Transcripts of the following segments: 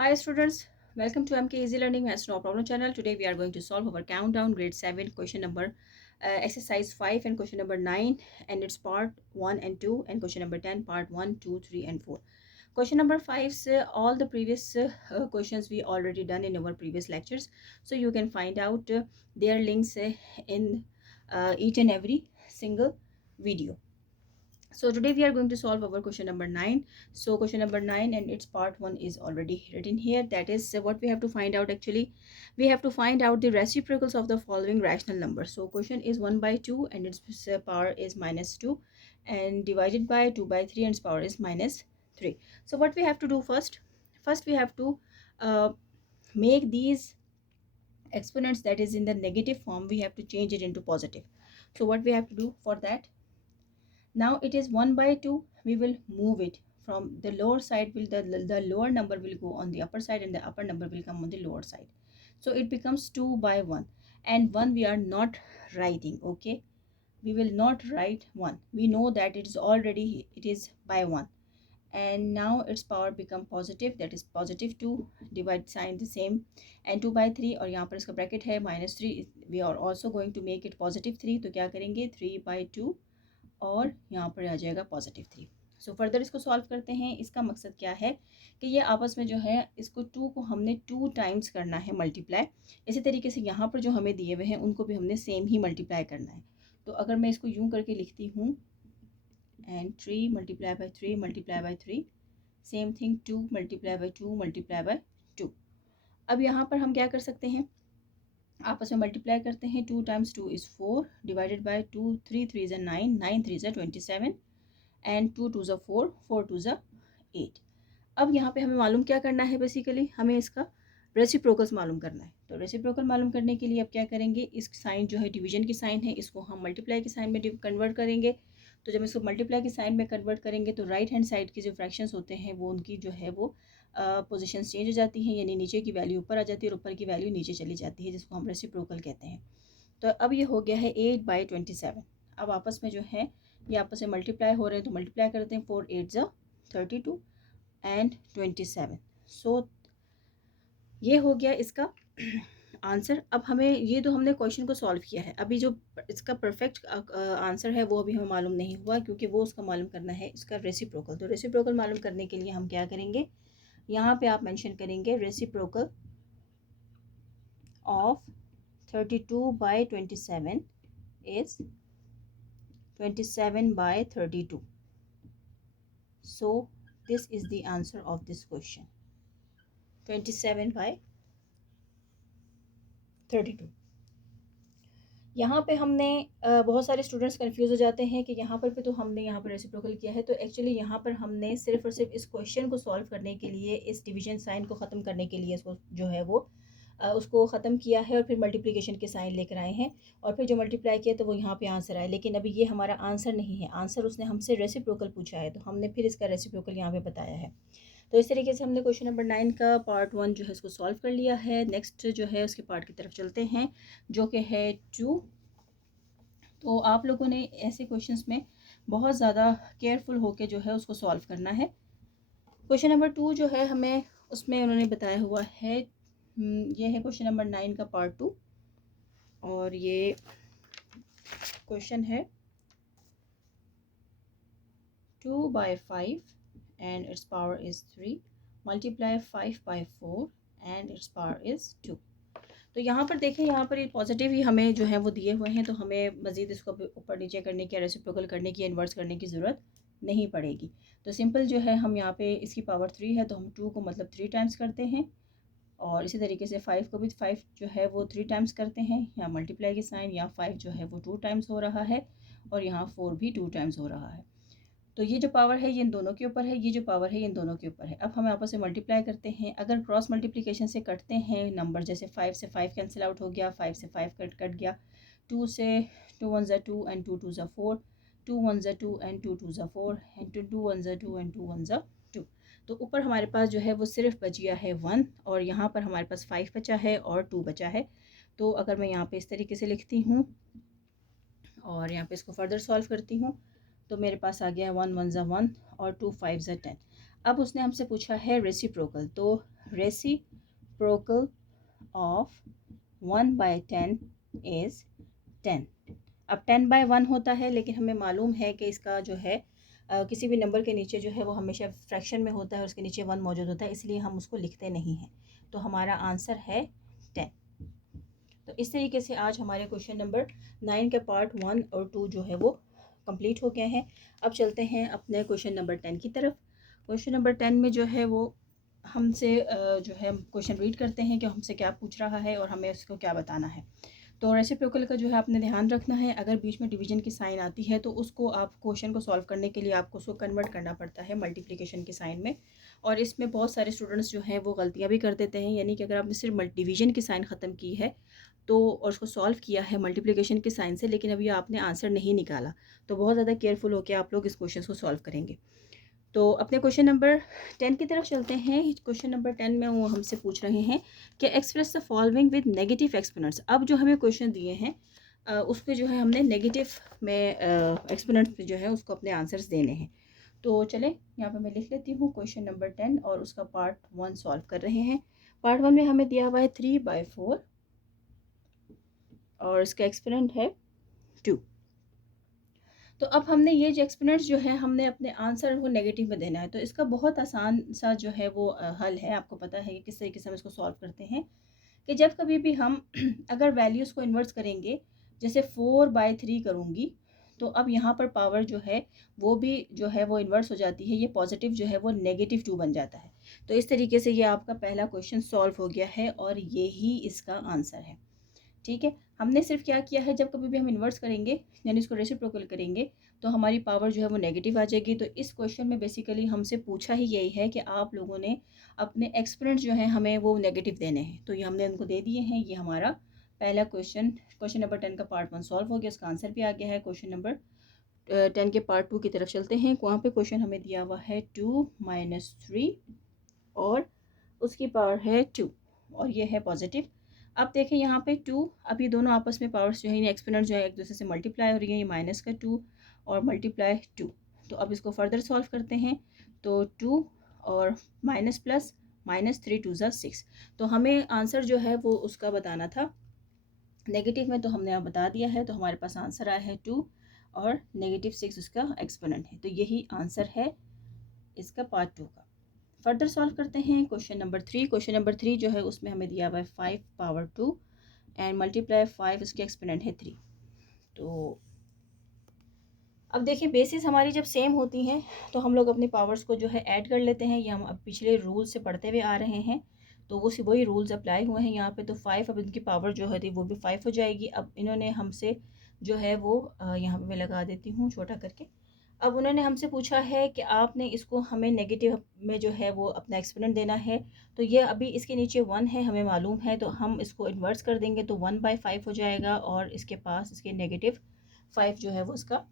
Hi students, welcome to MK Easy Learning Maths No Problem channel. Today we are going to solve our countdown grade 7 question number exercise 5 and question number 9, and it's part 1 and 2, and question number 10 part 1, 2, 3 and 4. Question number 5, all the previous questions we already done in our previous lectures, so you can find out their links in each and every single video. So today we are going to solve our question number 9. So question number 9 and its part 1 is already written here. That is what we have to find out. Actually, we have to find out the reciprocals of the following rational numbers. So question is 1 by 2 and its power is minus 2, and divided by 2 by 3 and its power is minus 3. So what we have to do first? First we have to uh, make these exponents that is in the negative form, we have to change it into positive. So what we have to do for that? Now it is 1 by 2. We will move it from the lower side. The lower number will go on the upper side and the upper number will come on the lower side. So it becomes 2 by 1, and 1 we are not writing. Okay, we will not write 1. We know that it is by 1, and now its power become positive, that is positive 2. Divide sign the same, and 2 by 3, और यहाँ पर इसका bracket है -3. We are also going to make it positive 3. तो क्या करेंगे, 3 by 2 और यहाँ पर आ जाएगा +3. सो फर्दर इसको सॉल्व करते हैं. इसका मकसद क्या है कि ये आपस में जो है इसको 2 को हमने 2 टाइम्स करना है मल्टीप्लाई. इसी तरीके से यहाँ पर जो हमें दिए हुए हैं उनको भी हमने सेम ही मल्टीप्लाई करना है. तो अगर मैं इसको यूं करके लिखती हूँ, and 3 multiply by 3 multiply by 3, same thing 2 multiply by 2 multiply by 2. अब यहाँ पर हम क्या कर सकते हैं, आपस में मल्टीप्लाई करते हैं. 2 टाइम्स 2 इज़ 4, डिवाइडेड बाई 2, 3 3 ज़ा 9, 9 3 ज़ा 27, एंड 2 2 ज़ा 4, 4 2 ज़ा 8. अब यहाँ पे हमें मालूम क्या करना है, बेसिकली हमें इसका रेसिप्रोकल्स मालूम करना है. तो रेसिप्रोकल मालूम करने के लिए अब क्या करेंगे, इस साइन जो है डिवीजन की साइन है, इसको हम मल्टीप्लाई के साइन में कन्वर्ट करेंगे. तो जब इसको मल्टीप्लाई के साइन में कन्वर्ट करेंगे तो राइट हैंड साइड के जो फ्रैक्शंस होते हैं वो उनकी जो है वो पोजीशन चेंज हो जाती हैं, यानी नीचे की वैल्यू ऊपर आ जाती है और ऊपर की वैल्यू नीचे चली जाती है, जिसको हम रेसिप्रोकल कहते हैं. तो अब ये हो गया है 8 बाई 27. अब आपस में जो है ये आपस में मल्टीप्लाई हो रहे हैं, तो मल्टीप्लाई करते हैं. 4 8 ज़ा 32 एंड 27. सो ये हो गया इसका आंसर. अब हमें ये तो हमने क्वेश्चन को सॉल्व किया है, अभी जो इसका परफेक्ट आंसर है वो अभी हमें मालूम नहीं हुआ, क्योंकि वो उसका मालूम करना है इसका रेसिप्रोकल. तो रेसिप्रोकल मालूम करने के लिए हम क्या करेंगे, यहाँ पे आप मेंशन करेंगे reciprocal of 32 by 27 is 27 by 32. So this is the answer of this question, 27 by 32. यहाँ पे हमने बहुत सारे स्टूडेंट्स कंफ्यूज हो जाते हैं कि यहाँ पर तो हमने यहाँ पर रेसिप्रोकल किया है. तो एक्चुअली यहाँ पर हमने सिर्फ और सिर्फ इस क्वेश्चन को सॉल्व करने के लिए, इस डिवीजन साइन को ख़त्म करने के लिए इसको जो है वो उसको ख़त्म किया है और फिर मल्टीप्लिकेशन के साइन लेकर आए हैं, और फिर जो मल्टीप्लाई किया तो वो यहाँ पे आंसर आया. लेकिन अभी ये हमारा आंसर नहीं है, आंसर उसने हमसे रेसिप्रोकल पूछा है, तो हमने फिर इसका रेसिप्रोकल यहाँ पे बताया है. तो इस तरीके से हमने क्वेश्चन नंबर 9 का पार्ट 1 जो है इसको सॉल्व कर लिया है. नेक्स्ट जो है उसके पार्ट की तरफ चलते हैं, जो कि है 2. तो आप लोगों ने ऐसे क्वेश्चंस में बहुत ज़्यादा केयरफुल होके जो है उसको सॉल्व करना है. क्वेश्चन नंबर 2 जो है हमें उसमें उन्होंने बताया हुआ है, ये है क्वेश्चन नंबर 9 का पार्ट 2, और ये क्वेश्चन है 2 by 5 and its power is 3, multiply 5 by 4 and its power is 2. तो यहाँ पर देखें, यहाँ पर ये पॉजिटिव ही हमें जो है वो दिए हुए हैं, तो हमें मज़ीद इसको ऊपर नीचे करने की, रेसिप्रोकल करने की, इन्वर्स करने की ज़रूरत नहीं पड़ेगी. तो सिंपल जो है हम यहाँ पे इसकी पावर 3 है तो हम 2 को मतलब 3 टाइम्स करते हैं, और इसी तरीके से 5 को भी 5 जो है वो 3 टाइम्स करते हैं. यहाँ मल्टीप्लाई की साइन, यहाँ 5 जो है वो 2 टाइम्स हो रहा है, और यहाँ 4 भी 2 टाइम्स हो रहा है. तो ये जो पावर है ये इन दोनों के ऊपर है, ये जो पावर है ये इन दोनों के ऊपर है. अब हम आपस में मल्टीप्लाई करते हैं. अगर क्रॉस मल्टीप्लिकेशन से कटते हैं नंबर, जैसे 5 से 5 कैंसिल आउट हो गया, 5 से 5 कट गया, 2 से 2 1 ज़ा 2 एंड 2 2 ज़ा 4, 2 1 ज़ा 2 एंड 2 2 ज़ा 4 एंड 2 1 ज़ा 2 एंड 2 1 ज़ा 2. तो ऊपर हमारे पास जो है वो सिर्फ बच गया है 1, और यहाँ पर हमारे पास 5 बचा है और 2 बचा है. तो अगर मैं यहाँ पे इस तरीके से लिखती हूँ और यहाँ पे इसको फर्दर सॉल्व करती हूँ, तो मेरे पास आ गया 1 1 ज़ा 1 और 2 5 ज़ा 10. अब उसने हमसे पूछा है रेसिप्रोकल, तो रेसिप्रोकल ऑफ 1/10 इज़ 10। अब 10/1 होता है, लेकिन हमें मालूम है कि इसका जो है किसी भी नंबर के नीचे जो है वो हमेशा फ्रैक्शन में होता है और उसके नीचे 1 मौजूद होता है, इसलिए हम उसको लिखते नहीं हैं। तो हमारा आंसर है 10। तो इस तरीके से आज हमारे क्वेश्चन नंबर 9 के पार्ट 1 और 2 जो है वो कंप्लीट हो गए हैं। अब चलते हैं अपने क्वेश्चन नंबर 10 की तरफ। क्वेश्चन नंबर 10 में जो है वो हमसे जो है क्वेश्चन रीड करते हैं कि हमसे क्या पूछ रहा है और हमें उसको क्या बताना है। तो रेसिप्रोकल का जो है आपने ध्यान रखना है, अगर बीच में डिवीजन की साइन आती है तो उसको आप क्वेश्चन को सॉल्व करने के लिए आपको उसको कन्वर्ट करना पड़ता है मल्टीप्लिकेशन की साइन में। और इसमें बहुत सारे स्टूडेंट्स जो हैं वो गलतियाँ भी कर देते हैं, यानी कि अगर आपने सिर्फ डिवीजन की साइन ख़त्म की है तो और उसको सॉल्व किया है मल्टीप्लिकेशन की साइन से, लेकिन अभी आपने आंसर नहीं निकाला, तो बहुत ज़्यादा केयरफुल होकर आप लोग इस क्वेश्चन को सॉल्व करेंगे। तो अपने क्वेश्चन नंबर 10 की तरफ चलते हैं। क्वेश्चन नंबर 10 में वो हमसे पूछ रहे हैं कि express the following with negative exponents. अब जो हमें क्वेश्चन दिए हैं उस पे जो है हमने नेगेटिव में एक्सपोनेंट्स पे जो है उसको अपने आंसर्स देने हैं। तो चले यहाँ पे मैं लिख लेती हूँ क्वेश्चन नंबर 10 और उसका पार्ट 1 सॉल्व कर रहे हैं। पार्ट 1 में हमें दिया हुआ है 3/4 और इसका एक्सपोनेंट है 2। तो अब हमने ये जो एक्सपोनेंट्स जो है हमने अपने आंसर को नेगेटिव में देना है। तो इसका बहुत आसान सा जो है वो हल है, आपको पता है कि किस तरीके से हम इसको सॉल्व करते हैं। कि जब कभी भी हम अगर वैल्यूज़ को इन्वर्स करेंगे, जैसे 4/3 करूँगी, तो अब यहाँ पर पावर जो है वो भी जो है वो इन्वर्स हो जाती है, ये पॉजिटिव जो है वो -2 बन जाता है। तो इस तरीके से ये आपका पहला क्वेश्चन सॉल्व हो गया है और यही इसका आंसर है। ठीक है, हमने सिर्फ क्या किया है, जब कभी भी हम इन्वर्स करेंगे यानी इसको रेसिप्रोकल करेंगे तो हमारी पावर जो है वो नेगेटिव आ जाएगी। तो इस क्वेश्चन में बेसिकली हमसे पूछा ही यही है कि आप लोगों ने अपने एक्सपोनेंट जो है हमें वो नेगेटिव देने हैं, तो ये हमने उनको दे दिए हैं। ये हमारा पहला क्वेश्चन, क्वेश्चन नंबर 10 का पार्ट 1 सॉल्व हो गया, उसका आंसर भी आ गया है। क्वेश्चन नंबर 10 के पार्ट 2 की तरफ चलते हैं। वहाँ पे क्वेश्चन हमें दिया हुआ है 2 - 3 और उसकी पावर है 2 और ये है पॉजिटिव। अब देखें यहाँ पे 2, अब ये दोनों आपस में पावर्स जो है एक्सपोनेंट जो है एक दूसरे से मल्टीप्लाई हो रही है, ये माइनस का 2 और मल्टीप्लाई 2। तो अब इसको फर्दर सॉल्व करते हैं। तो 2 और माइनस प्लस -3 2 ज़ा 6। तो हमें आंसर जो है वो उसका बताना था नेगेटिव में, तो हमने अब बता दिया है। तो हमारे पास आंसर आया है 2 और -6 उसका एक्सपोनेंट है। तो यही आंसर है इसका पार्ट 2 का। फर्दर सॉल्व करते हैं क्वेश्चन नंबर 3। क्वेश्चन नंबर 3 जो है उसमें हमें दिया हुआ है 5/2 एंड मल्टीप्लाई 5, उसके एक्सपोनेंट है 3। तो अब देखिए बेसिस हमारी जब सेम होती हैं तो हम लोग अपनी पावर्स को जो है ऐड कर लेते हैं। ये हम अब पिछले रूल से पढ़ते हुए आ रहे हैं, तो वो वही रूल्स अप्लाई हुए हैं यहाँ पे। तो 5, अब इनकी पावर जो है वो भी 5 हो जाएगी। अब इन्होंने हमसे जो है वो यहाँ पे मैं लगा देती हूँ छोटा करके। अब उन्होंने हमसे पूछा है कि आपने इसको हमें नेगेटिव में जो है वो अपना एक्सपोनेंट देना है। तो ये अभी इसके नीचे 1 है हमें मालूम है, तो हम इसको इन्वर्स कर देंगे तो 1/5 हो जाएगा और इसके पास इसके -5 जो है वो इसका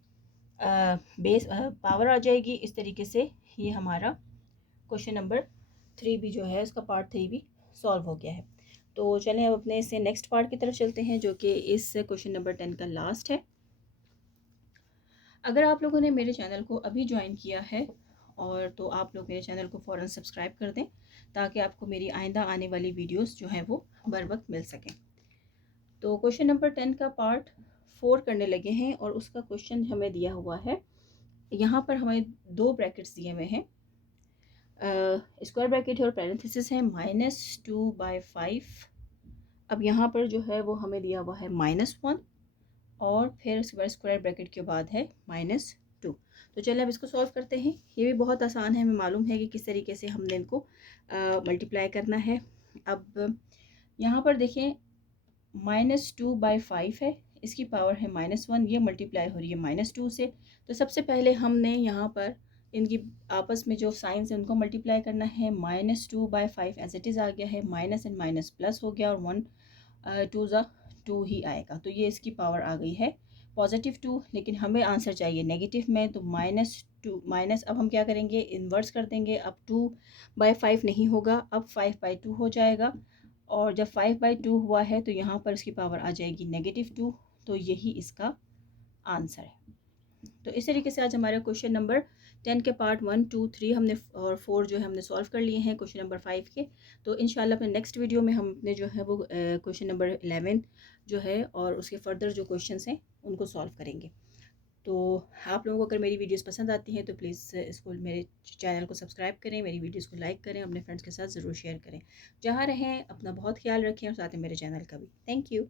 बेस पावर आ जाएगी। इस तरीके से ये हमारा क्वेश्चन नंबर 3 भी जो है उसका पार्ट 3 भी सॉल्व हो गया है। तो चलें अब अपने इससे नेक्स्ट पार्ट की तरफ चलते हैं, जो कि इस क्वेश्चन नंबर 10 का लास्ट है। अगर आप लोगों ने मेरे चैनल को अभी ज्वाइन किया है और तो आप लोग मेरे चैनल को फ़ौरन सब्सक्राइब कर दें, ताकि आपको मेरी आइंदा आने वाली वीडियोस जो हैं वो बर वक्त मिल सकें। तो क्वेश्चन नंबर 10 का पार्ट 4 करने लगे हैं और उसका क्वेश्चन हमें दिया हुआ है। यहाँ पर हमें 2 ब्रैकेट्स दिए हुए हैं, स्क्वायर ब्रैकेट है और पैरेंथेसिस है, -2/5। अब यहाँ पर जो है वो हमें दिया हुआ है -1 और फिर उसके बाद स्क्वायर ब्रैकेट के बाद है -2। तो चलिए अब इसको सॉल्व करते हैं। ये भी बहुत आसान है, हमें मालूम है कि किस तरीके से हमने इनको मल्टीप्लाई करना है। अब यहाँ पर देखें -2/5 है, इसकी पावर है -1, ये मल्टीप्लाई हो रही है -2 से। तो सबसे पहले हमने यहाँ पर इनकी आपस में जो साइंस है उनको मल्टीप्लाई करना है। -2/5 एज इट इज़ आ गया है, माइनस एंड माइनस प्लस हो गया और 1 2 ज़ा 2 ही आएगा। तो ये इसकी पावर आ गई है +2, लेकिन हमें आंसर चाहिए नेगेटिव में। तो -2 माइनस, अब हम क्या करेंगे, इन्वर्स कर देंगे। अब 2/5 नहीं होगा, अब 5/2 हो जाएगा और जब 5/2 हुआ है तो यहाँ पर इसकी पावर आ जाएगी -2। तो यही इसका आंसर है। तो इस तरीके से आज हमारा क्वेश्चन नंबर 10 के पार्ट 1 2 3 हमने और 4 जो है हमने सॉल्व कर लिए हैं क्वेश्चन नंबर 5 के। तो इंशाल्लाह अपने नेक्स्ट वीडियो में हम अपने जो है वो क्वेश्चन नंबर 11 जो है और उसके फर्दर जो क्वेश्चंस हैं उनको सॉल्व करेंगे। तो आप लोगों को अगर मेरी वीडियोस पसंद आती हैं तो प्लीज़ इसको मेरे चैनल को सब्सक्राइब करें, मेरी वीडियोस को लाइक करें, अपने फ्रेंड्स के साथ ज़रूर शेयर करें। जहाँ रहें अपना बहुत ख्याल रखें और साथ में मेरे चैनल का भी। Thank you.